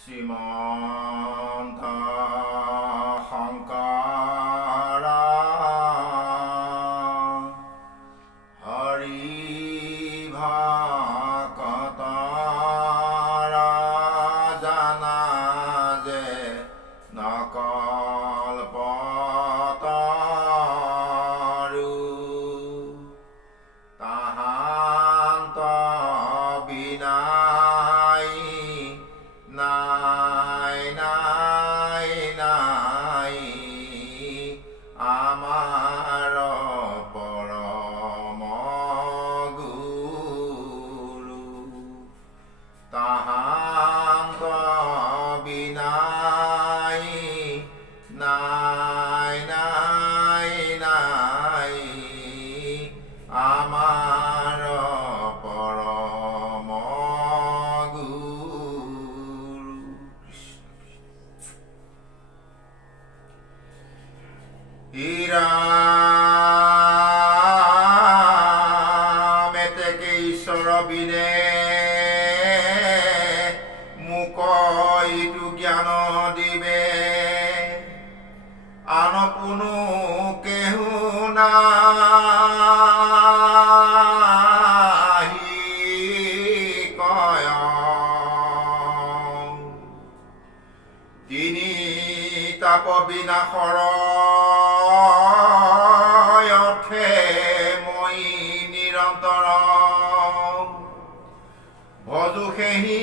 শ্ৰীমন্ত শংকৰ হৰি ভকতৰ জানা যে নকল্পতৰু তাহান্ত বিনাই নাই নাই নাই আমাৰ পৰম গুৰু তাহান্ত বিনাই নাই নাই নাই আমাৰ পৰম গুৰু। ৰাম এতেকে ঈশ্বৰ বিনে মোক ইটো জ্ঞান দিবে আন কোনো কেহু নাহি কয় তিনি তাপ বিনাশৰ অৰ্থে মই নিৰন্তৰ ভজো সেহি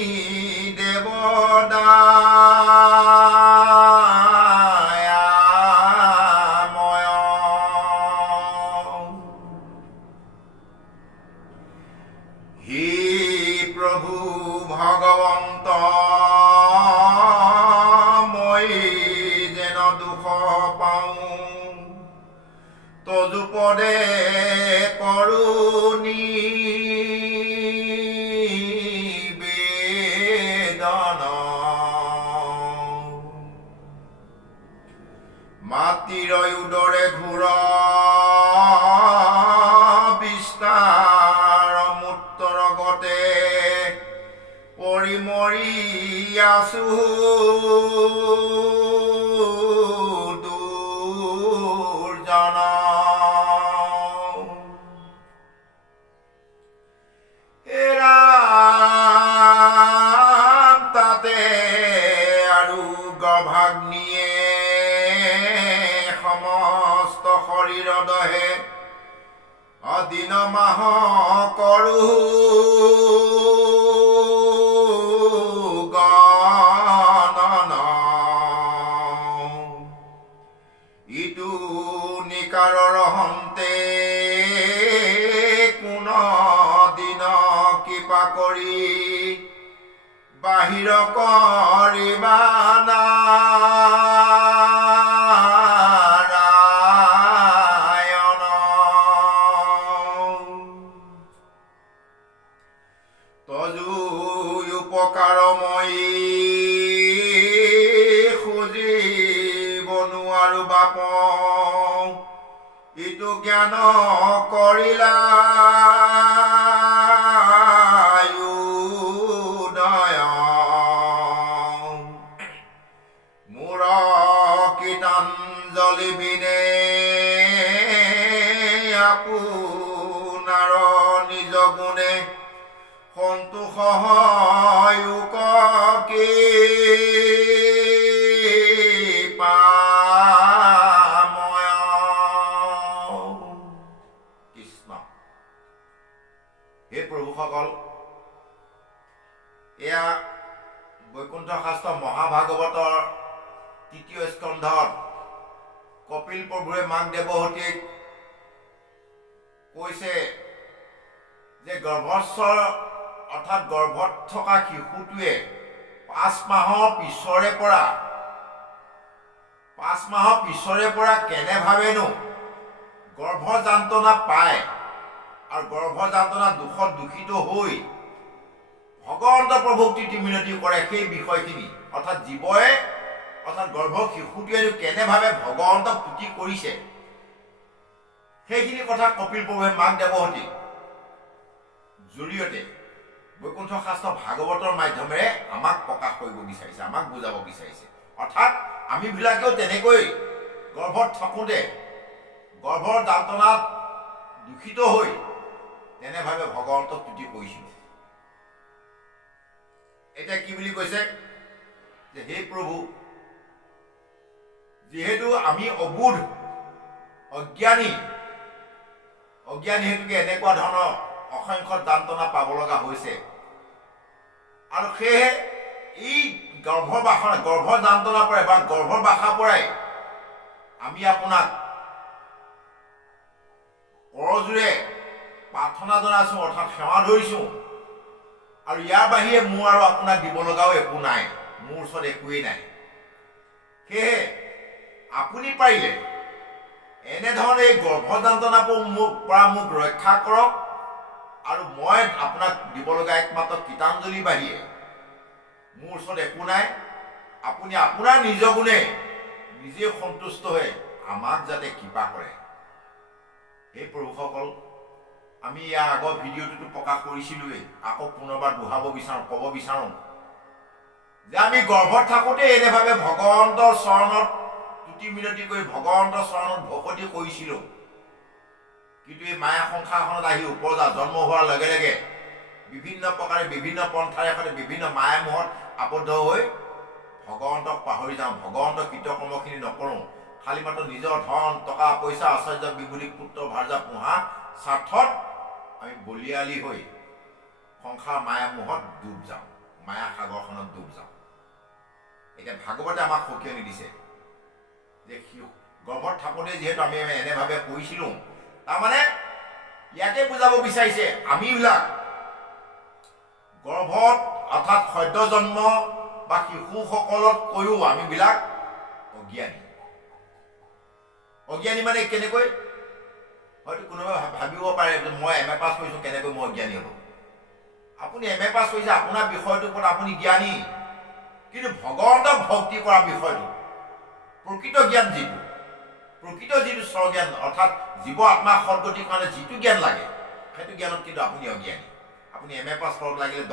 দেৱদায়াময় হি প্ৰভু ভগৱন্ত মই যেন দুখ পাওঁ তজুপদে কৰুণী মাতৃৰ উদৰে ঘূৰ বিস্তাৰ মূত্ৰৰ গতে পৰিমৰি আছো দুৰ্জন ৰাম তাতে আৰু গৰ্ভাগ্নিয়ে সমস্ত শৰীৰ দহে অদিন মাহ কৰো গণন ইটো নিকাৰৰ হন্তে কোন দিন কৃপা কৰি বাহিৰ কৰিবা না উপকাৰময়ী খুজিব নোৱাৰো বাপ ইটো জ্ঞান কৰিলা উদয় মোৰ কীৰ্তঞ্জলি বিনে আপোনাৰ নিজ গুণে সন্তোষ সহায়ক কৃপাময় কৃষ্ণ। হে প্ৰভুসকল, এয়া বৈকুণ্ঠ শাস্ত্ৰ মহাভাগৱতৰ ৩য় স্কন্ধত কপিল প্ৰভুৱে মাক দেৱহতীক কৈছে যে গৰ্ভস্থ অৰ্থাৎ গৰ্ভত থকা শিশুটোৱে 5 মাহৰ পিছৰে পৰা কেনেভাৱেনো গৰ্ভ যান্ত্ৰণা পায় আৰু গৰ্ভ যান্ত্ৰণা দুখত দূষিত হৈ ভগৱন্ত প্ৰভুক তিতি মিনতি কৰে সেই বিষয়খিনি অৰ্থাৎ জীৱই অৰ্থাৎ গৰ্ভ শিশুটোৱে কেনেভাৱে ভগৱন্তক তুতি কৰিছে সেইখিনি কথা কপিল প্ৰভুৱে মাক দেৱহতীক জৰিয়তে বৈকুণ্ঠ শাস্ত্ৰ ভাগৱতৰ মাধ্যমেৰে আমাক প্ৰকাশ কৰিব বিচাৰিছে, আমাক বুজাব বিচাৰিছে। অৰ্থাৎ আমিবিলাকেও তেনেকৈ গৰ্ভত থাকোঁতে গৰ্ভৰ যাতনাত দূষিত হৈ তেনেভাৱে ভগৱন্তক তুতি কৰিছিলোঁ। এতিয়া কি বুলি কৈছে যে হে প্ৰভু, যিহেতু আমি অবোধ অজ্ঞানী হেতুকে এনেকুৱা ধৰণৰ অসংখ্য যান্ত্ৰণা পাব লগা হৈছে, আৰু সেয়েহে এই গৰ্ভৰ যান্ত্ৰণাৰ পৰাই বা গৰ্ভৰ বাসাৰ পৰাই আমি আপোনাক কৰজোৰে প্ৰাৰ্থনা জনাইছোঁ, অৰ্থাৎ সেৱা ধৰিছোঁ। আৰু ইয়াৰ বাহিৰে মোৰ আৰু আপোনাক দিব লগাও একো নাই, মোৰ ওচৰত একোৱেই নাই। সেয়েহে আপুনি পাৰিলে এনেধৰণে এই গৰ্ভ যান্ত্ৰণাৰ পৰা মোক ৰক্ষা কৰক, আৰু মই আপোনাক দিব লগা একমাত্ৰ গীতাঞ্জলি বাহিৰে মোৰ ওচৰত একো নাই। আপুনি আপোনাৰ নিজ গুণে নিজে সন্তুষ্ট হৈ আমাক যাতে কৃপা কৰে। এই প্ৰভুসকল, আমি ইয়াৰ আগৰ ভিডিঅ'টোতো প্ৰকাশ কৰিছিলোঁৱেই, আকৌ পুনৰবাৰ দোহাব বিচাৰোঁ, ক'ব বিচাৰোঁ যে আমি গৰ্ভত থাকোঁতে এনেভাৱে ভগৱন্তৰ চৰণত তুতি মিনতি কৰি ভগৱন্তৰ চৰণত ভকতি কৰিছিলোঁ। কিন্তু এই মায়া সংসাৰখনত আহি উপজা জন্ম হোৱাৰ লগে লগে বিভিন্ন প্ৰকাৰে বিভিন্ন পন্থাৰে সৈতে বিভিন্ন মায়া মোহত আবদ্ধ হৈ ভগৱন্তক পাহৰি যাওঁ, ভগৱন্তৰ কৃতকৰ্মখিনি নকৰোঁ। খালি মাত্ৰ নিজৰ ধন টকা পইচা আশ্চৰ্য বিভূতি পুত্ৰ ভাৰ্যা পোহা স্বাৰ্থত আমি বলিয়ালি হৈ সংসাৰ মায়া মোহত ডুব যাওঁ, মায়া সাগৰখনত ডুব যাওঁ। এতিয়া ভাগৱতে আমাক সকিয়নি দিছে যে গৰ্ভত থাকোঁতে যিহেতু আমি এনেভাৱে কৰিছিলোঁ, তাৰমানে ইয়াকে বুজাব বিচাৰিছে আমিবিলাক গৰ্ভত অৰ্থাৎ সদ্য জন্ম বা শিশুসকলতকৈও আমিবিলাক অজ্ঞানী। অজ্ঞানী মানে কেনেকৈ? হয়তো কোনোবাই ভাবিব পাৰে যে মই এম এ পাছ কৰিছোঁ, কেনেকৈ মই অজ্ঞানী হ'লোঁ। আপুনি এম এ পাছ কৰিছে, আপোনাৰ বিষয়টোৰ ওপৰত আপুনি জ্ঞানী, কিন্তু ভগৱন্তক ভক্তি কৰা বিষয়টো প্ৰকৃত জ্ঞান যিটো স্বজ্ঞান, অৰ্থাৎ জীৱ আত্মা সদগতিৰ কাৰণে যিটো জ্ঞান লাগে সেইটো জ্ঞানত কিন্তু আপুনি অজ্ঞানী। আপুনি এম এ পাছ কৰক, লাগিলে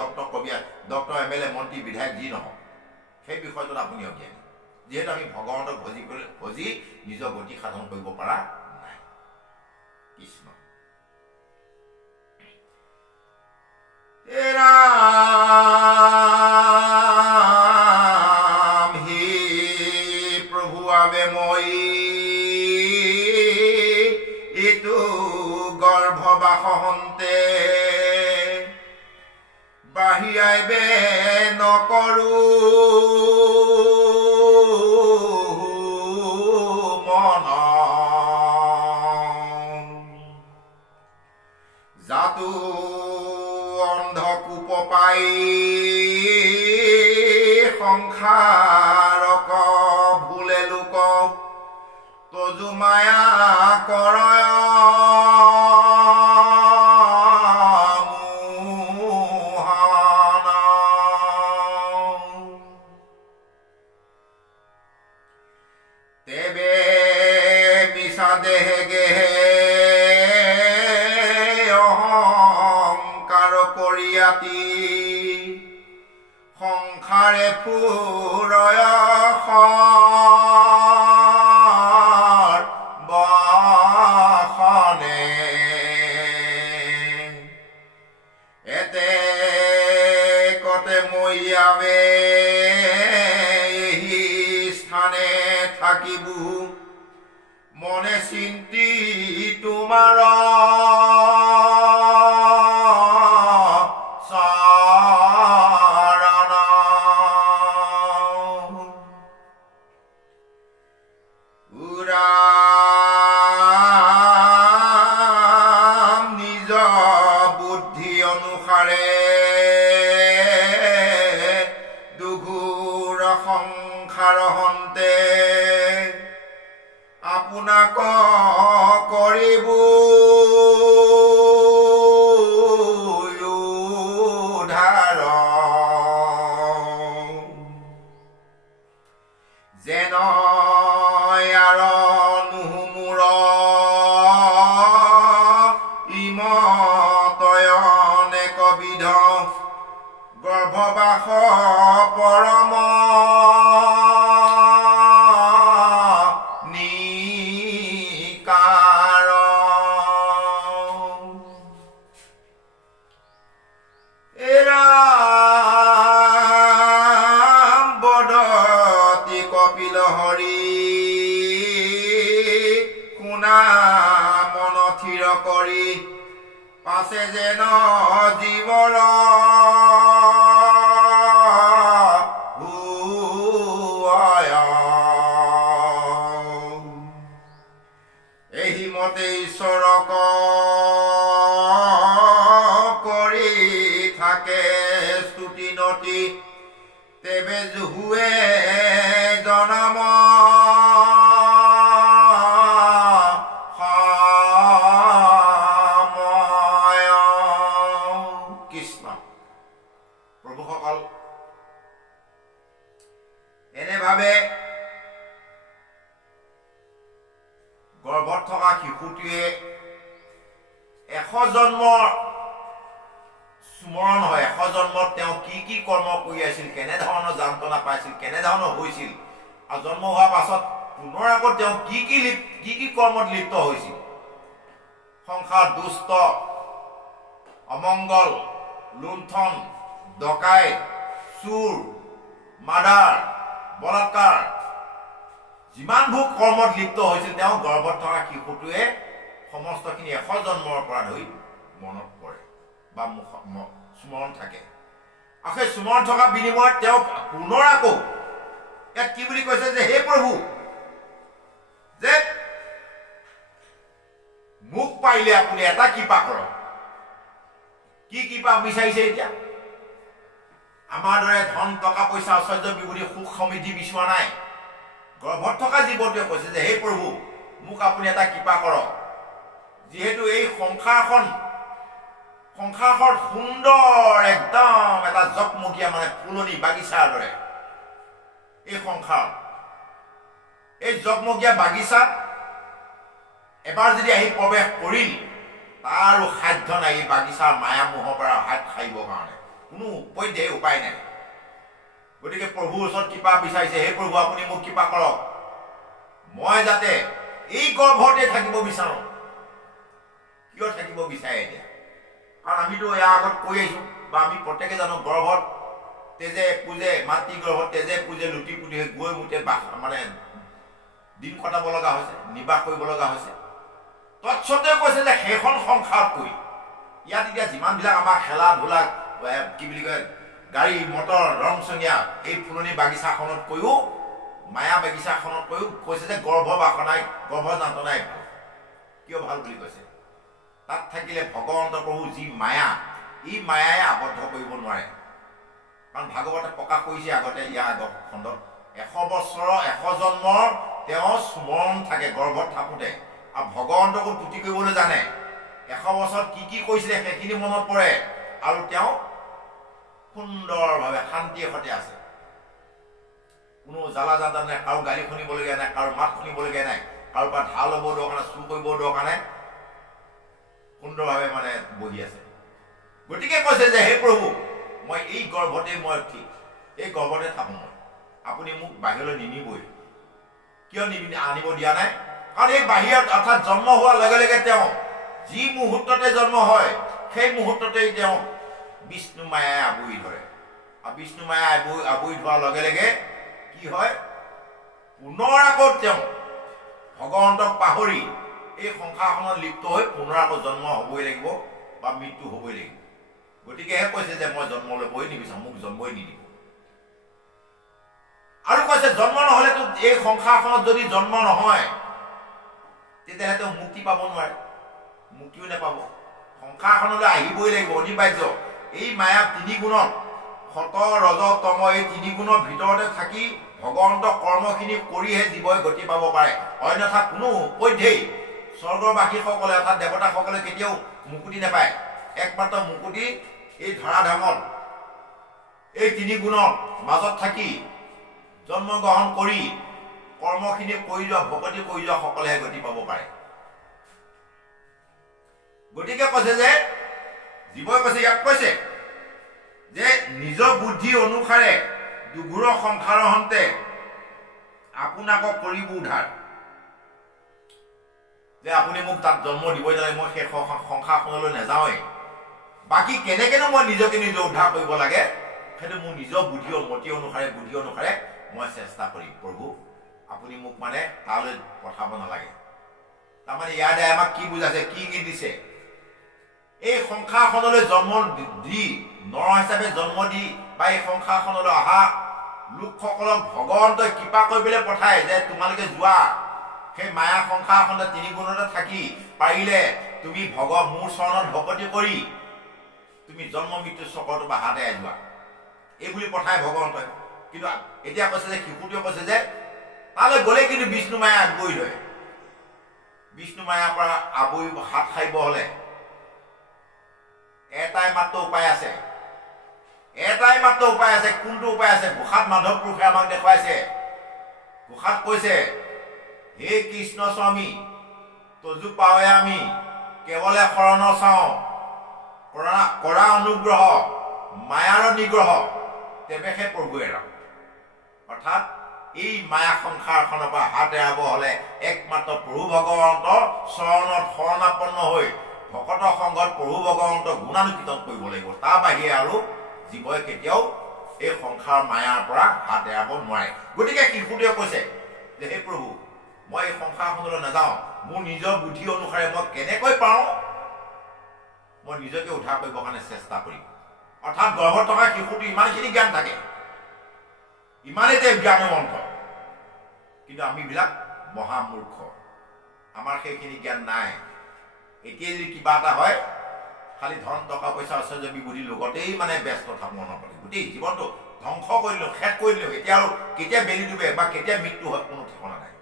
ডক্টৰ এম এল এ মন্ত্ৰী বিধায়ক যি নহওক, সেই বিষয়টোত আপুনি অজ্ঞানী, যিহেতু আমি ভগৱন্তক ভজি নিজৰ গতি সাধন কৰিব পৰা নাই। কৃষ্ণ ৰাম হে প্ৰভু আবে মই এইটো গৰ্ভবাসন্তে বাহিয়াইবে নকৰো মন জাতু অন্ধকূপ পাই সংসাৰক ভুলে লোক তজু মায়া কৰয় তেবে মিছা দেহে গেহে অহংকাৰ কৰিয়াতি সংসাৰে ফুৰয় বসনে এতে কতে মইয়াবে এই স্থানে থাকিবু মনে চিন্তি তোমাৰ চৰণ উৰাম নিজ বুদ্ধি অনুসাৰে দুঘোৰ সংসাৰ হন্তে আপোনাক কৰিব উদ্ধাৰ যেন ইয়াৰ নুহুমূৰ ইমতয় অনেক বিধ পৰম নিকাৰ এৰাম বদতি কপিল হৰি শুনা মন থিৰ কৰি পাছে যেন জীৱৰ এই মতে ঈশ্বৰক কৰি থাকে স্তুতি নতি তেবে জুহুৱে জনম প্ৰভুসকল এনেভাৱে গৰ্ভত থকা শিশুটিয়ে 100 জন্মৰ স্মৰণ হয়। 100 জন্মত তেওঁ কি কি কৰ্ম কৰি আছিল, কেনেধৰণৰ যান্ত্ৰণা পাইছিল, কেনেধৰণৰ হৈছিল, আৰু জন্ম হোৱাৰ পাছত পুনৰ আকৌ তেওঁ কি কি কৰ্মত লিপ্ত হৈছিল। সংসাৰ দুষ্ট, অমংগল, লুণ্ঠন, ডকাইত, চুৰ, মাৰ্ডাৰ, বলাৎকাৰ, যিমানবোৰ কৰ্মত লিপ্ত হৈছিল তেওঁ গৰ্ভত থকা শিশুটোৱে সমস্তখিনি 100 জন্মৰ পৰা ধৰি মনত পৰে বা স্মৰণ থাকে। আৰু সেই স্মৰণ থকা বিনিময়ত তেওঁ পুনৰ আকৌ ইয়াত কি বুলি কৈছে যে হে প্ৰভু, যে মোক পাৰিলে আপুনি এটা কৃপা কৰক। কি কৃপা বিচাৰিছে এতিয়া? আমাৰ দৰে ধন টকা পইচা ঐশ্বৰ্য বিভূতি সুখ সমৃদ্ধি বিচৰা নাই। গৰ্ভত থকা জীৱটোৱে কৈছে যে হে প্ৰভু, মোক আপুনি এটা কৃপা কৰক। যিহেতু এই সংসাৰখন সুন্দৰ একদম এটা জকমকীয়া ফুলনি বাগিচাৰ দৰে এই সংসাৰ, এই জকমকীয়া বাগিচাত এবাৰ যদি আহি প্ৰৱেশ কৰিল তাৰ সাধ্য নাই এই বাগিচাৰ মায়া মোহৰ পৰা হাত সাৰিবৰ কাৰণে, কোনো উপায় নাই। গতিকে প্ৰভুৰ ওচৰত কৃপা বিচাৰিছে, হে প্ৰভু আপুনি মোক কৃপা কৰক, মই যাতে এই গৰ্ভতে থাকিব বিচাৰোঁ। কিয় থাকিব বিচাৰে এতিয়া? কাৰণ আমিতো ইয়াৰ আগত কৈ আহিছোঁ, বা আমি প্ৰত্যেকে জানো গৰ্ভত তেজে পূজে, মাতৃ গৰ্ভত তেজে পূজে লুটি পুতি গৈ মুঠে দিন কটাব লগা হৈছে, নিবাস কৰিব লগা হৈছে। তৎসত্ত্বেও কৈছে যে সেইখন সংসাৰতকৈ ইয়াত এতিয়া যিমানবিলাক আমাৰ খেলা ধূলা কি বুলি কয় গাড়ী মটৰ ৰং চঙীয়া এই ফুলনি বাগিচাখনতকৈও, মায়া বাগিচাখনতকৈও কৈছে যে গৰ্ভ বাসনাই, গৰ্ভ যান্ত্ৰণাই ভাল। কিয় ভাল বুলি কৈছে? তাত থাকিলে ভগৱন্ত প্ৰভু যি মায়া, এই মায়াই আবদ্ধ কৰিব নোৱাৰে। কাৰণ ভাগৱতে প্ৰকাশ কৰিছে আগতে ইয়াৰ আগৰ খণ্ডত 100 বছৰৰ 100 জন্মৰ তেওঁ স্মৰণ থাকে গৰ্ভত থাকোঁতে, আৰু ভগৱন্তকো তুতি কৰিবলৈ জানে। 100 বছৰত কি কি কৰিছিলে সেইখিনি মনত পৰে, আৰু তেওঁ সুন্দৰভাৱে শান্তিৰ সৈতে আছে। কোনো জ্বালা যাতা নাই, কাৰো গালি শুনিবলগীয়া নাই, কাৰো মাত শুনিবলগীয়া নাই, কাৰো পৰা ধাৰ ল'ব দৰকাৰ নাই, চুৰ কৰিব দৰকাৰ নাই, সুন্দৰভাৱে বহি আছে। গতিকে কৈছে যে হে প্ৰভু, মই এই গৰ্ভতে মই ঠিক, এই গৰ্ভতে থাকোঁ মই, আপুনি মোক বাহিৰলৈ নিনিবই। কিয় আনিব দিয়া নাই? কাৰণ এই বাহিৰত অৰ্থাৎ জন্ম হোৱাৰ লগে লগে তেওঁ যি মুহূৰ্ততে জন্ম হয় সেই মুহূৰ্ততেই তেওঁ বিষ্ণু মায়াই আৱৰি ধৰে। আৰু বিষ্ণু মায়াই আৱৰি ধৰাৰ লগে লগে কি হয়? পুনৰ আকৌ তেওঁ ভগৱন্তক পাহৰি এই সংসাৰখনত লিপ্ত হৈ পুনৰ আকৌ জন্ম হ'বই লাগিব বা মৃত্যু হ'বই লাগিব। গতিকেহে কৈছে যে মই জন্ম ল'বই নিবিচাৰোঁ, মোক জন্মই নিদিব। আৰু কৈছে জন্ম নহ'লেতো এই সংসাৰখনত যদি জন্ম নহয় তেতিয়াহ'লে তেওঁ মুক্তি পাব নোৱাৰে, মুক্তিও নাপাব। সংসাৰখনলৈ আহিবই লাগিব, অনিবাৰ্য। এই মায়া 3 গুণত, সত ৰজ তম, এই 3 গুণৰ ভিতৰতে থাকি ভগৱন্ত কৰ্মখিনি কৰিহে জীৱই গতি পাব পাৰে। অন্যথা কোনো পধ্যেই স্বৰ্গবাসীসকলে অৰ্থাৎ দেৱতাসকলে কেতিয়াও মুকুতি নাপায়। একমাত্ৰ মুকুতি এই ধৰাধামত এই 3 গুণৰ মাজত থাকি জন্মগ্ৰহণ কৰি কৰ্মখিনি কৰি যোৱা, ভকতি কৰি যোৱা সকলেহে গতি পাব পাৰে। গতিকে কৈছে যে জীৱই কৈছে, ইয়াক কৈছে যে নিজ বুদ্ধি অনুসাৰে দুগুৰ সংসাৰৰ হন্তে আপোনাক কৰিব উদ্ধাৰ। যে আপুনি মোক তাত জন্ম দিবই নালাগে, মই সেই সংসাৰখনলৈ নাযাওঁৱেই, বাকী কেনেকেনো মই নিজকে নিজে উদ্ধাৰ কৰিব লাগে সেইটো মোৰ নিজৰ বুদ্ধি অনুসাৰে মই চেষ্টা কৰিম। প্ৰভু আপুনি মোক মানে তালৈ পঠাব নালাগে। তাৰমানে ইয়াৰ দ্বাৰা আমাক কি বুজাইছে, কি ইংগিত দিছে? এই সংসাৰখনলৈ জন্ম দি নৰ হিচাপে জন্ম দি বা এই সংসাৰখনলৈ অহা লোকসকলক ভগৱন্তই কৃপা কৰিবলৈ পঠায় যে তোমালোকে যোৱা সেই মায়া সংসাৰখনত তিনি গুণতে থাকি পাৰিলে তুমি মোৰ চৰণত ভকতি কৰি তুমি জন্ম মৃত্যু চক্ৰটো বা হাতে যোৱা, এই বুলি পঠায় ভগৱন্তই। কিন্তু এতিয়া কৈছে যে শিশুটোৱে কৈছে যে তালৈ গ'লে কিন্তু বিষ্ণু মায়া আগুৰি ধৰে। বিষ্ণু মায়াৰ পৰা আবৰি হাত সাৰিব হলে এটাই মাত্ৰ উপায় আছে, কোনটো উপায় আছে? ঘোষাত মাধৱ পুৰুষে আমাক দেখুৱাইছে। ঘোষাত কৈছে, হে কৃষ্ণ স্বামী তজু পাৱে আমি কেৱলে শৰণ চাওঁ, কৰা অনুগ্ৰহ মায়াৰ নিগ্ৰহ তেৱেহে প্ৰভু এৰাম। অৰ্থাৎ এই মায়া সংসাৰখনৰ পৰা হাত এৰাব হলে একমাত্ৰ প্ৰভু ভগৱন্ত চৰণত শৰণাপন্ন হৈ ভকত সংঘত প্ৰভু ভগৱন্ত গুণানুকীৰ্তন কৰিব লাগিব। তাৰ বাহিৰে আৰু জীৱই কেতিয়াও এই সংসাৰ মায়াৰ পৰা হাত এৰাব নোৱাৰে। গতিকে শিশুটোৱে কৈছে যে হে প্ৰভু মই এই সংসাৰখনলৈ নাযাওঁ, মোৰ নিজৰ বুদ্ধি অনুসাৰে মই কেনেকৈ পাওঁ মই নিজকে উদ্ধাৰ কৰিবৰ কাৰণে চেষ্টা কৰিম। অৰ্থাৎ গৰ্ভত থকা শিশুটো ইমানখিনি জ্ঞান থাকে, ইমানেই তেওঁ জ্ঞানৱন্ত, কিন্তু আমিবিলাক মহামূৰ্খ, আমাৰ সেইখিনি জ্ঞান নাই। এতিয়া যদি কিবা এটা হয় খালি ধন টকা পইচা ঐশ্বৰ্য বিবুদ্ধিৰ লগতেই মানে ব্যস্ত থাকোঁ মনত পালে, গোটেই জীৱনটো ধ্বংস কৰিলোঁ, শেষ কৰিলোঁ। এতিয়া আৰু কেতিয়া বেলি ডুবে বা কেতিয়া মৃত্যু হয় কোনো ঠিকনা নাই।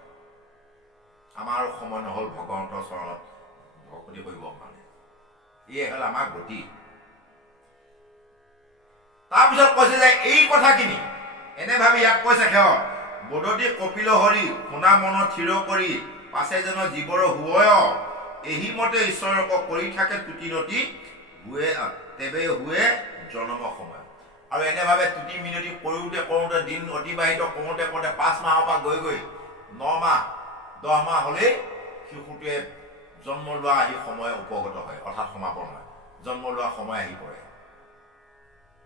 আমাৰ আৰু সময় নহ'ল ভগৱন্তৰ চৰণত ভক্তি কৰিবৰ কাৰণে। এয়ে হ'ল আমাৰ গতি। তাৰপিছত কৈছে যে এই কথাখিনি এনে ভাবি ইয়াক কৈছে সেৱ বদতি কপিল হৰি শুনা মন থিৰ কৰি পাছে যেন জীৱৰ হুৱয় এহি মতে ঈশ্বৰক কৰি থাকে তুতি নতি হুৱে তেৱে হুৱে জনম সময়। আৰু এনেভাৱে তুতি মিনতি কৰোঁতে দিন অতিবাহিত কৰোঁতে 5 মাহৰ পৰা গৈ 9 মাহ 10 মাহ হ'লেই শিশুটোৱে জন্ম লোৱা আহি সময় উপগত হয়, অৰ্থাৎ সমাপন হয়, জন্ম লোৱা সময় আহি পৰে।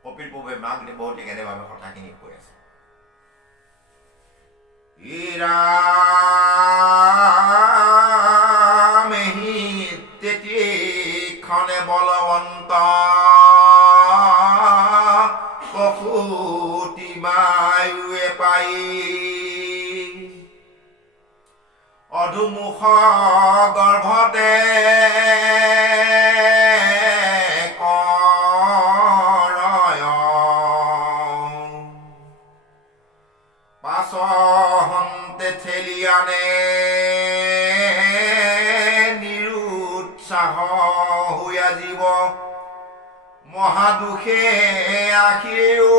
কপিল প্ৰভুৱে মাক দেৱতীক এনেভাৱে কথাখিনি কৈ আছে। মেহি তেতিক্ষণে বলৱন্ত প্ৰসূতি বায়ুৱে পাই অধুমুখ গৰ্ভতে পাছহন্তে ঠেলি আনে নিৰুৎসাহ হৈয়া জীৱ মহাদুখে আখিও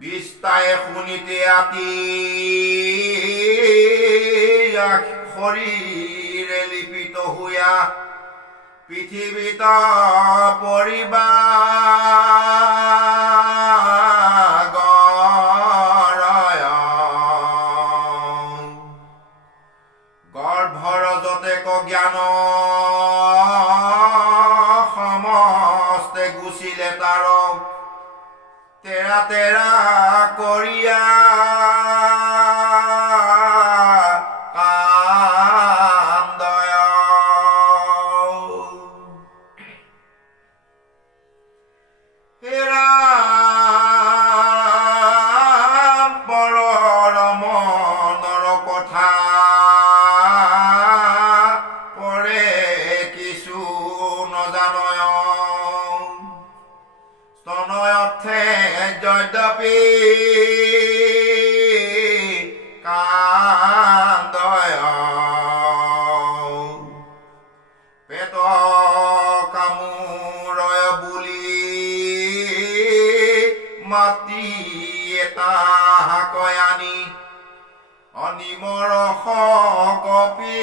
বিস্তায় শুনিতে আতি শৰীৰে লিপিত হোৱা পৃথিৱীত পৰিবা গৰ্ভৰ যতেক জ্ঞান সমস্তে গুচিলে তাৰ তেৰা তেৰা কৰিয়া কান্দয় ৰাম পৰৰ মনৰ কথা পৰে কিছু নজানয় স্তনয়থে যদ্যপি কান্দয় পেট কামোৰয় বুলি মাতি এটা কয়ানি মৰস কপি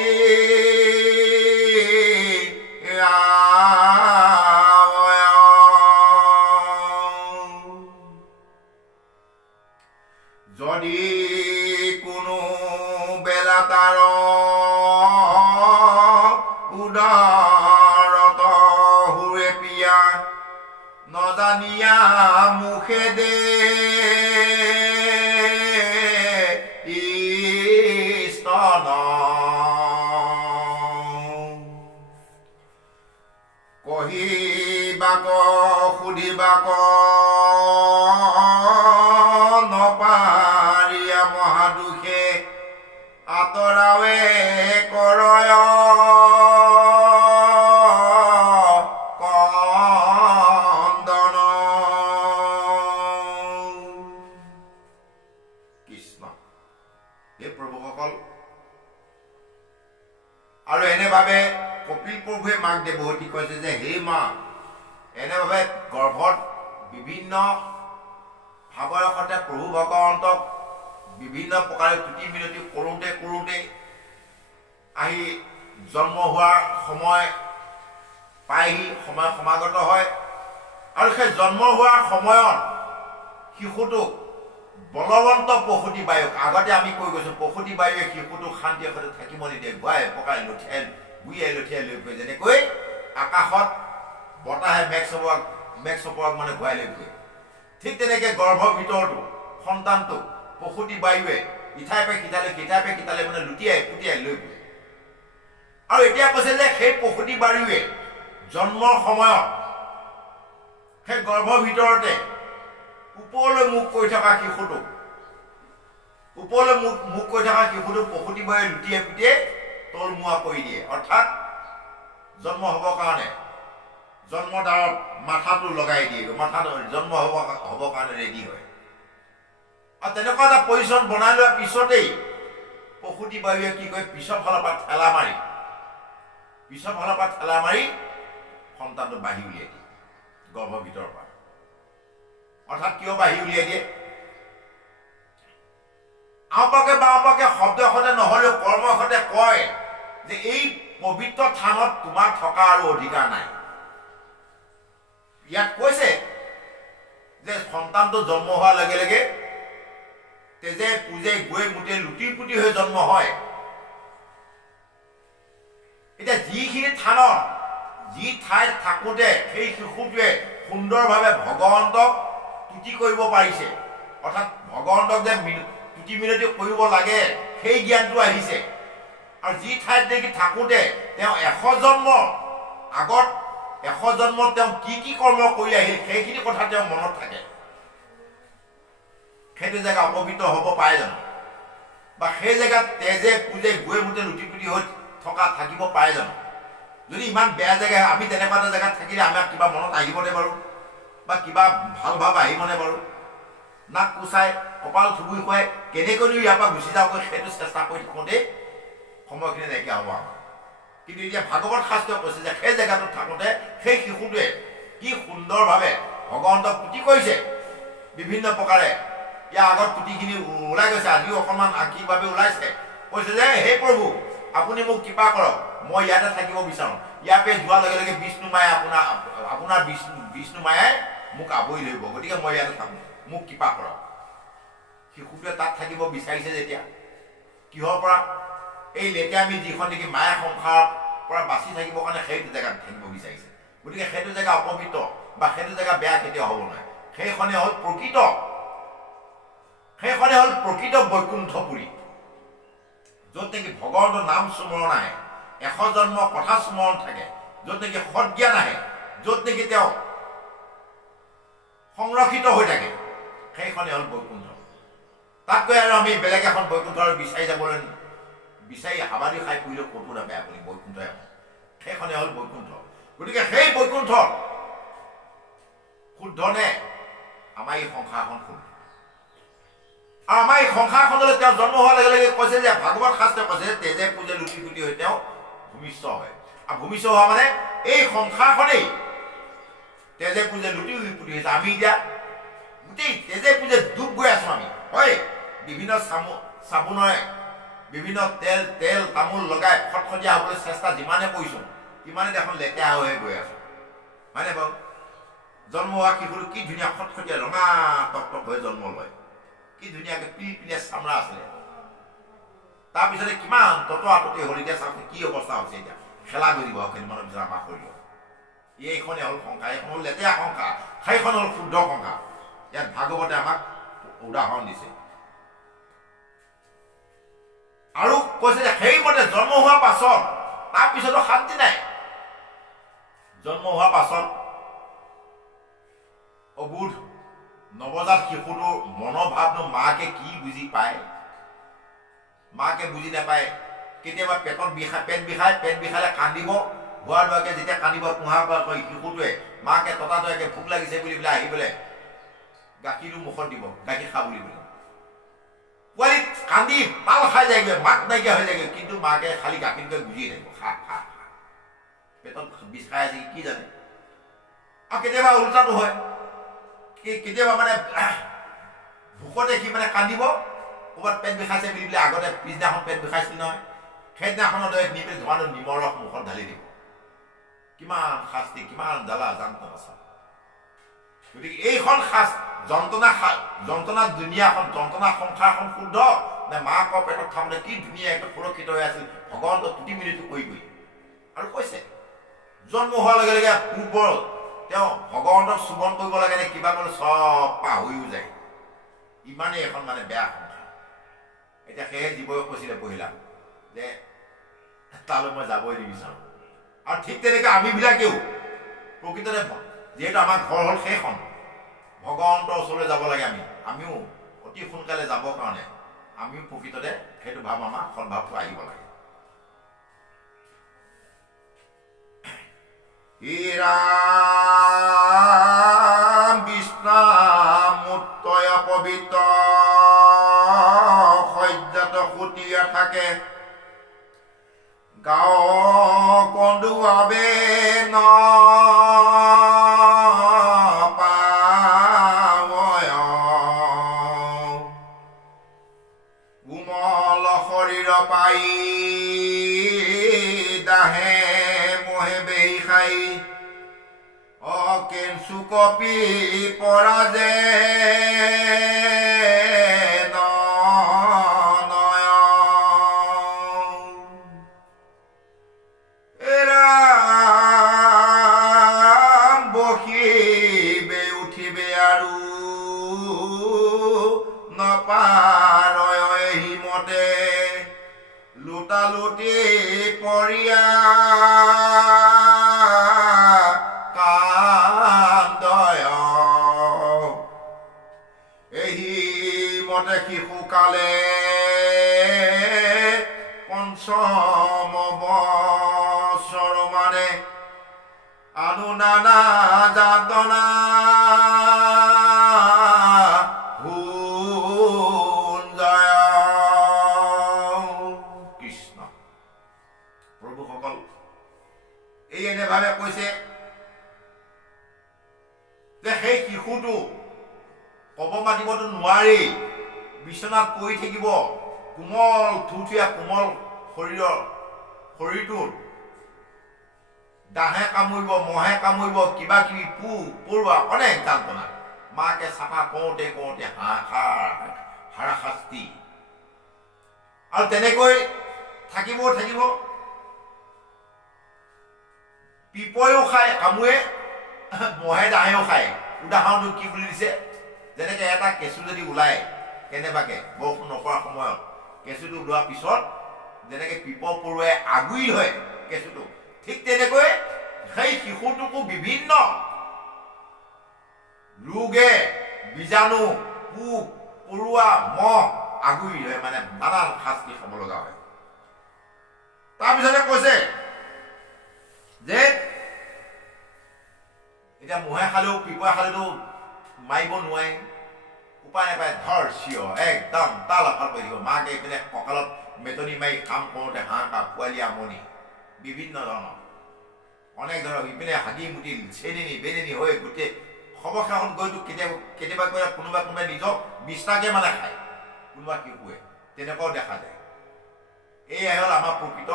যদি কোনো বেলা তাৰ উদাৰত হুৰে পিয়া নজানিয়া মুখে দে স্তন কহিবাক সুধিবাক নপাৰিয়া মহাদুখে আঁতৰাৱে কৰয় কন্দন। কৃষ্ণ হে প্ৰভুসকল, আৰু এনেভাৱে কপিল প্ৰভুৱে মাক দেৱহতী কৈছে যে হে মা, এনেভাৱে গৰ্ভত বিভিন্ন ভাৱৰ সৈতে প্ৰভু ভগৱন্তক বিভিন্ন প্ৰকাৰে তুতি মিনতি কৰোঁতে কৰোঁতে আহি জন্ম হোৱাৰ সময় পায়হি, সময় সমাগত হয়। আৰু সেই জন্ম হোৱাৰ সময়ত শিশুটোক বলৱন্ত প্ৰসূতি বায়ুক, আগতে আমি কৈ গৈছোঁ প্ৰসূতি বায়ুৱে শিশুটোক শান্তিৰ সৈতে থাকিব নিদিয়ে, গুৱাই পকাই লঠিয়াই গুৰিয়াই লঠিয়াই লৈ ফুৰে, যেনেকৈ আকাশত বতাহে মেঘ চপৰাক মানে ঘূৰাই লৈ ফুৰে। ঠিক তেনেকৈ গৰ্ভৰ ভিতৰতো সন্তানটোক প্ৰসূতি বায়ুৱে ইঠাই পে সিঠালে মানে লুটিয়াই পুটিয়াই লৈ ফুৰে। আৰু এতিয়া কৈছে যে সেই প্ৰসূতি বায়ুৱে জন্মৰ সময়ত সেই গৰ্ভৰ ভিতৰতে ওপৰলৈ মুখ কৰি থকা শিশুটোক প্ৰসূতি বায়ুৱে লুটিয়াই পুটিয়াই তলমুৱা কৰি দিয়ে, অৰ্থাৎ জন্ম হ'বৰ কাৰণে জন্মদ্বাৰত মাথাটো লগাই দিয়ে, মাথাটো জন্ম হ'বৰ কাৰণে ৰেডি হয়। আৰু তেনেকুৱা এটা পজিশ্যন বনাই লোৱাৰ পিছতেই প্ৰসূতি বায়ুৱে কি কয়, পিছৰ ফালৰ পৰা ঠেলা মাৰি সন্তানটো বাঢ়ি উলিয়াই দিয়ে গৰ্ভৰ ভিতৰৰ পৰা। অৰ্থাৎ কিয় বাঢ়ি উলিয়াই দিয়ে? আওপাকে শব্দৰ সৈতে নহ'লেও কৰ্মৰ সৈতে কয় যে এই পবিত্ৰ থানত তোমাৰ থকা আৰু অধিকাৰ নাই। ইয়াত কৈছে যে সন্তানটো জন্ম হোৱাৰ লগে লগে তেজে পুজে গৈ মুঠে লুটি পুটি হৈ জন্ম হয়। এতিয়া যিখিনি থানত যি ঠাইত থাকোঁতে সেই শিশুটোৱে সুন্দৰভাৱে ভগৱন্তক তুতি কৰিব পাৰিছে, অৰ্থাৎ ভগৱন্তক যে তুতি মিনতি কৰিব লাগে সেই জ্ঞানটো আহিছে। আৰু যি ঠাইত দেখি থাকোঁতে তেওঁ 100 জন্মত তেওঁ কি কৰ্ম কৰি আহিল সেইখিনি কথা তেওঁ মনত থাকে। সেইটো জেগা অপবিত্ৰ হ'ব পাৰে জানো? বা সেই জেগাত তেজে পুজে গৈ মুঠে লুটি পুটি হৈ থাকিব পাৰে জানো? যদি ইমান বেয়া জেগা, আমি তেনেকুৱা এটা জেগাত থাকিলে আমাক কিবা মনত আহিবনে বাৰু? বা কিবা ভাল ভাৱ আহিবনে বাৰু? নাক কোচাই কপাল থুগুই খুৱাই কেনেকৈনো ইয়াৰ পৰা গুচি যাওঁগৈ সেইটো চেষ্টা কৰি থাকোঁতেই সময়খিনি নাইকিয়া হ'ব আমাৰ। কিন্তু এতিয়া ভাগৱত শাস্ত্ৰই কৈছে যে সেই জেগাটোত থাকোঁতে সেই শিশুটোৱে কি সুন্দৰভাৱে ভগৱন্তক তুতি কৰিছে বিভিন্ন প্ৰকাৰে। ইয়াৰ আগত তুতিখিনি ওলাই গৈছে, আজিও অকণমান আঁকিভাৱে ওলাইছে। কৈছে যে হে প্ৰভু, আপুনি মোক কৃপা কৰক, মই ইয়াতে থাকিব বিচাৰোঁ। ইয়াৰ পৰা যোৱাৰ লগে লগে বিষ্ণু মায়ে আপোনাৰ বিষ্ণু মায়ে মোক আৱৰি ধৰিব, গতিকে মই ইয়াতে থাকোঁ, মোক কৃপা কৰক। শিশুটোৱে তাত থাকিব বিচাৰিছে যেতিয়া কিহৰ পৰা? এই লেতেৰামি যিখন নেকি মায়া সংসাৰৰ পৰা বাচি থাকিবৰ কাৰণে সেইটো জেগাত থাকিব বিচাৰিছে। গতিকে সেইটো জেগা অপবিত্ৰ বা সেইটো জেগা বেয়া কেতিয়াও হ'ব নোৱাৰে। সেইখনে হ'ল প্ৰকৃত বৈকুণ্ঠপুৰী, য'ত নেকি ভগৱন্তৰ নাম স্মৰণ আহে, 100 জন্ম কথা স্মৰণ থাকে, য'ত নেকি সৎজ্ঞান আহে, য'ত নেকি তেওঁ সংৰক্ষিত হৈ থাকে, সেইখনে হ'ল বৈকুণ্ঠ। তাতকৈ আৰু আমি বেলেগ এখন বৈকুণ্ঠ আৰু বিচাৰি হাবাদি খাই ফুৰিলেও ক'তো নাপায় আপুনি বৈকুণ্ঠ এখন। সেইখনে হ'ল বৈকুণ্ঠ। গতিকে সেই বৈকুণ্ঠত শুদ্ধনে আমাৰ এই সংসাৰখন শুদ্ধ। আৰু আমাৰ এই সংসাৰখনলৈ তেওঁ জন্ম হোৱাৰ লগে লগে কৈছে যে ভাগৱত শাস্ত্ৰই কৈছে যে তেজে পুজে লুটি পুটি হৈ তেওঁ ভূমিষ্ঠ হয়। আৰু ভূমিষ্ঠ হোৱা মানে এই সংসাৰখনেই তেজে পুজে লুটি পুটি হৈছে। আমি এতিয়া গোটেই তেজে পুজে ডুব গৈ আছো আমি, হয়। বিভিন্ন চাবোনেৰে বিভিন্ন তেল তামোল লগাই খটখটীয়া হ'বলৈ চেষ্টা যিমানে কৰিছোঁ সিমানে দেখোন লেতেৰা হৈ গৈ আছোঁ, হয়নে বাৰু? জন্ম হোৱা শিশুটো কি ধুনীয়া খটখটীয়া ৰঙা টক হৈ জন্ম লয়, কি ধুনীয়াকৈ পিলপিলীয়া চামৰা আছিলে। তাৰপিছতে কিমান ততোৱাততি হ'ল, এতিয়া চাওক কি অৱস্থা হৈছে। এতিয়া খেলা কৰিব কেইদিনমানৰ পিছত আমাৰ কৰিব। এইখনে হ'ল সংসাৰ, এইখন হ'ল লেতেৰা সংসাৰ, সেইখন হ'ল শুদ্ধ সংসাৰ। ইয়াত ভাগৱতে আমাক উদাহৰণ দিছে আৰু কৈছে যে সেইমতে জন্ম হোৱাৰ পাছত তাৰপিছতো শান্তি নাই। জন্ম হোৱাৰ পাছত অবোধ নৱজাত শিশুটোৰ মনোভাৱনো মাকে কি বুজি পায়? মাকে বুজি নাপায়। কেতিয়াবা পেট বিষালে কান্দিব, হোৱাৰ লগে যেতিয়া কান্দিব পোহা কৰা শিশুটোৱে মাকে ততাতৈয়াকে ভোক লাগিছে বুলি পেলাই আহি পেলাই গাখীৰটো মুখত দিব, গাখীৰ খা বুলি পেলাই। পোৱালি কান্দি পাল খাই যায়গৈ, মাত নাইকিয়া হৈ যায়গৈ, কিন্তু মাকে খালি গাখীৰটোকে গুজিয়ে থাকিব, খা খা খা। পেটত বিষ খাই আছে কি জানে। আৰু কেতিয়াবা উল্টাটো হয়, কেতিয়াবা মানে ভোকতে সি মানে কান্দিব, ক'ৰবাত পেট বিষাইছে বুলি পেলাই আগতে পিছদিনাখন পেট বিষাইছিল নহয়, সেইদিনাখনৰ দৰে নি পেলাই ধোঁৱাটো নিমৰ ৰস মুখত ঢালি দিব। কিমান শাস্তি, কিমান জ্বালা যন্ত্ৰণা চাওক। গতিকে এইখন যন্ত্ৰণা দুনিয়াখন, যন্ত্ৰণা সংসাৰখন শুদ্ধ নে? মাকৰ পেটত থাকোঁতে কি ধুনীয়াকৈ সুৰক্ষিত হৈ আছিল, ভগৱন্ত তুতি মিনিটো কৰি আৰু কৈছে জন্ম হোৱাৰ লগে লগে পূৰ্বৰ তেওঁ ভগৱন্তক চুবন কৰিব লাগে নে কিবা কৰি চব পাহৰিও যায়। ইমানেই এখন মানে বেয়া সংসাৰ। এতিয়া সেয়ে জীৱই কৈছিলে পহিলা যে তালৈ মই যাবই নিবিচাৰোঁ। আৰু ঠিক তেনেকৈ আমিবিলাকেও প্ৰকৃততে যিহেতু আমাৰ ঘৰ হ'ল সেইখন, ভগৱন্তৰ ওচৰলৈ যাব লাগে। আমিও অতি সোনকালে যাবৰ কাৰণে আমিও প্ৰকৃততে সেইটো ভাৱ, আমাৰ সদ্ভাৱটো আহিব লাগে। ৰাম বিষ্ণামূৰ্তয় পবিত্ৰ সজ্জাত সুতীয়া থাকে, গাঁও কন্দুৱাবে ন পাৱয়, কোমল শৰীৰ পাই দাহে মহে বেহি খাই, কেঞ্চু কপি পৰা যে বহিবে উঠিবে আৰু নপাৰয় হিমতে, লুটালুটি পৰিয়া শিশুকালে পঞ্চম বছৰ মানে আনু নানা যাতনা জয় কৃষ্ণ। প্ৰভুসকল এই এনেভাৱে কৈছে যে সেই শিশুটো ক'ব মাতিবতো নোৱাৰেই, বিচনাত পৰি থাকিব, কোমল থুথুয়া কোমল শৰীৰটোত দাহে কামুৰিব, মহে কামুৰিব, কিবা কিবি পৰুৱা অনেক যান্ত্ৰণা। মাকে চাফা কৰোঁতে কৰোঁতে হাৰাশাস্তি, আৰু তেনেকৈ থাকিব। পিপয়ো খায়, কামুৰে, মহে দাহেও খায়। উদাহৰণটো কি বুলি দিছে, যেনেকৈ এটা কেঁচু যদি ওলায় কেনেবাকৈ বৰষুণ নপৰা সময়ত, কেঁচুটো ওলোৱাৰ পিছত যেনেকৈ পিপ পৰুৱাই আগুৰি ধৰে কেঁচুটো, ঠিক তেনেকৈ সেই শিশুটোকো বিভিন্ন ৰোগে, বীজাণু, পোক পৰুৱা, মহ আগুৰি ধৰে, মানে নানান শাস্তি খাব লগা হয়। তাৰপিছতে কৈছে যে এতিয়া মহে খালেও পিপৰা খালেও মাৰিব নোৱাৰে, উপায় নাপায়, ধৰ চিঞৰ একদম তাল আকাল কৰি দিব। মাকে এইপিনে কঁকালত মেটনি মাৰি কাম কৰোঁতে হাঁহ পোৱালি আমনি, বিভিন্ন ধৰণৰ অনেক ধৰণৰ, ইপিনে হাগি মুটি চেনেনি বেনেনি হৈ গোটেই সৱশেষত গৈতো কেতিয়াবা কোনোবাই নিজক বিছনাকে মানে খায়, কোনোবা শিশুৱে তেনেকুৱাও দেখা যায়। এয়াই হ'ল আমাৰ প্ৰকৃত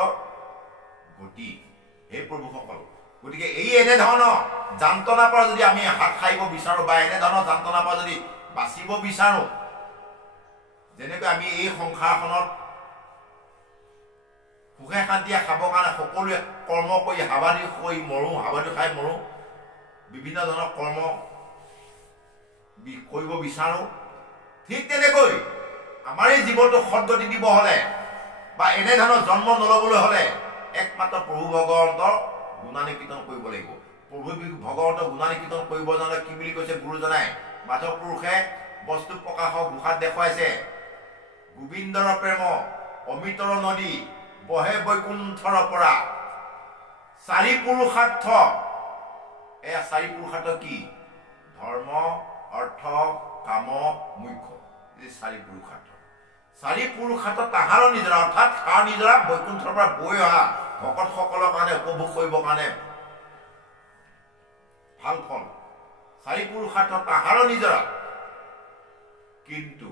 গতি। হে প্ৰভুসকল, গতিকে এই এনেধৰণৰ যান্ত্ৰনাৰ পৰা যদি আমি হাত সাৰিব বিচাৰোঁ বা এনেধৰণৰ যান্ত্ৰনাৰ পৰা যদি বাচিব বিচাৰোঁ, যেনেকৈ আমি এই সংসাৰখনত সুখে শান্তিয়ে খাবৰ কাৰণে সকলোৱে কৰ্ম কৰি হাবাদি খাই মৰোঁ, বিভিন্ন ধৰণৰ কৰ্ম কৰিব বিচাৰোঁ, ঠিক তেনেকৈ আমাৰ এই জীৱনটো সদ্গতি দিব হ'লে বা এনেধৰণৰ জন্ম নল'বলৈ হ'লে একমাত্ৰ প্ৰভু ভগৱন্তৰ গুণানুকীৰ্তন কৰিব লাগিব। প্ৰভু ভগৱন্তৰ গুণানুকীৰ্তন কৰিব জানিলে কি বুলি কৈছে গুৰুজনাই? মাধৱ পুৰুষে বস্তু প্ৰকাশক ঘোষাত দেখুৱাইছে, গোবিন্দৰ প্ৰেম অমিতৰ নদী বহে বৈকুণ্ঠৰ পৰা, চাৰি পুৰুষাৰ্থ। এয়া চাৰি পুৰুষাৰ্থ কি? ধৰ্ম, অৰ্থ, কাম, মোক্ষ। এই চাৰি পুৰুষাৰ্থ। চাৰি পুৰুষাৰ্থ তাহাৰো নিজৰা, অৰ্থাৎ কাৰ নিজৰা? বৈকুণ্ঠৰ পৰা বৈ অহা ভকতসকলৰ কাৰণে উপভোগ কৰিবৰ কাৰণে ভাল ফল। চাৰি পুৰুষাৰ্থ তাহাৰো নিজৰা, কিন্তু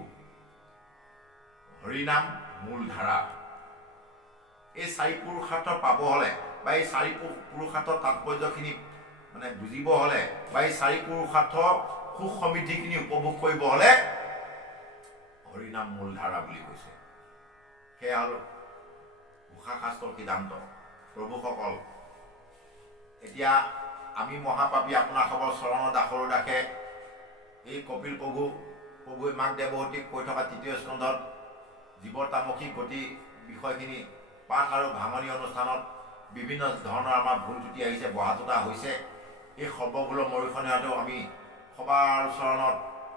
হৰিনাম মূল ধাৰা। এই চাৰি পুৰুষাৰ্থ পাব হ'লে বা এই চাৰি পুৰুষাৰ্থৰ তাৎপৰ্যখিনি মানে বুজিব হ'লে বা এই চাৰি পুৰুষাৰ্থ সুখ সমৃদ্ধিখিনি উপভোগ কৰিব হ'লে হৰিনাম মূল ধাৰা বুলি কৈছে। সেয়া হ'ল ঘোষা শাস্ত্ৰৰ সিদ্ধান্ত। প্ৰভুসকল, এতিয়া আমি মহাপাপী আপোনাসৱৰ চৰণৰ দাসৰো দাসে এই কপিল প্ৰভুৱে মাক দেৱহতীক কৈ থকা ৩য় স্কন্ধত জীৱৰ তামসিক গতি বিষয়খিনি পাঠ আৰু ভাঙনি অনুষ্ঠানত বিভিন্ন ধৰণৰ আমাৰ ভুল ত্ৰুটি আহিছে, বহাটোতা হৈছে। এই সৰ্বভুলৰ মৰিখনিয়াটো আমি সবাৰ চৰণত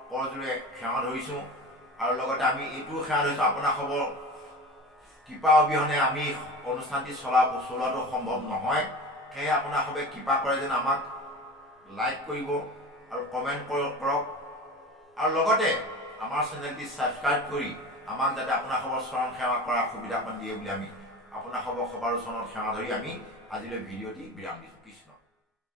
কৰজোৰে সেৱা ধৰিছোঁ আৰু লগতে আমি এইটোও সেৱা ধৰিছোঁ, আপোনাসৱৰ কৃপা অবিহনে আমি অনুষ্ঠানটি চলোৱাটো সম্ভৱ নহয়। সেয়ে আপোনাসৱে কৃপা কৰে যেন আমাক লাইক কৰিব আৰু কমেণ্ট কৰক আৰু লগতে আমাৰ চেনেলটি ছাবস্ক্ৰাইব কৰি আমাক যাতে আপোনাসৱৰ চৰণ সেৱা কৰাৰ সুবিধাকণ দিয়ে বুলি আমি আপোনাসৱৰ সবাৰ চৰণত সেৱা ধৰি আমি আজিলৈ ভিডিঅ'টি বিৰাম দিছোঁ। কৃষ্ণ।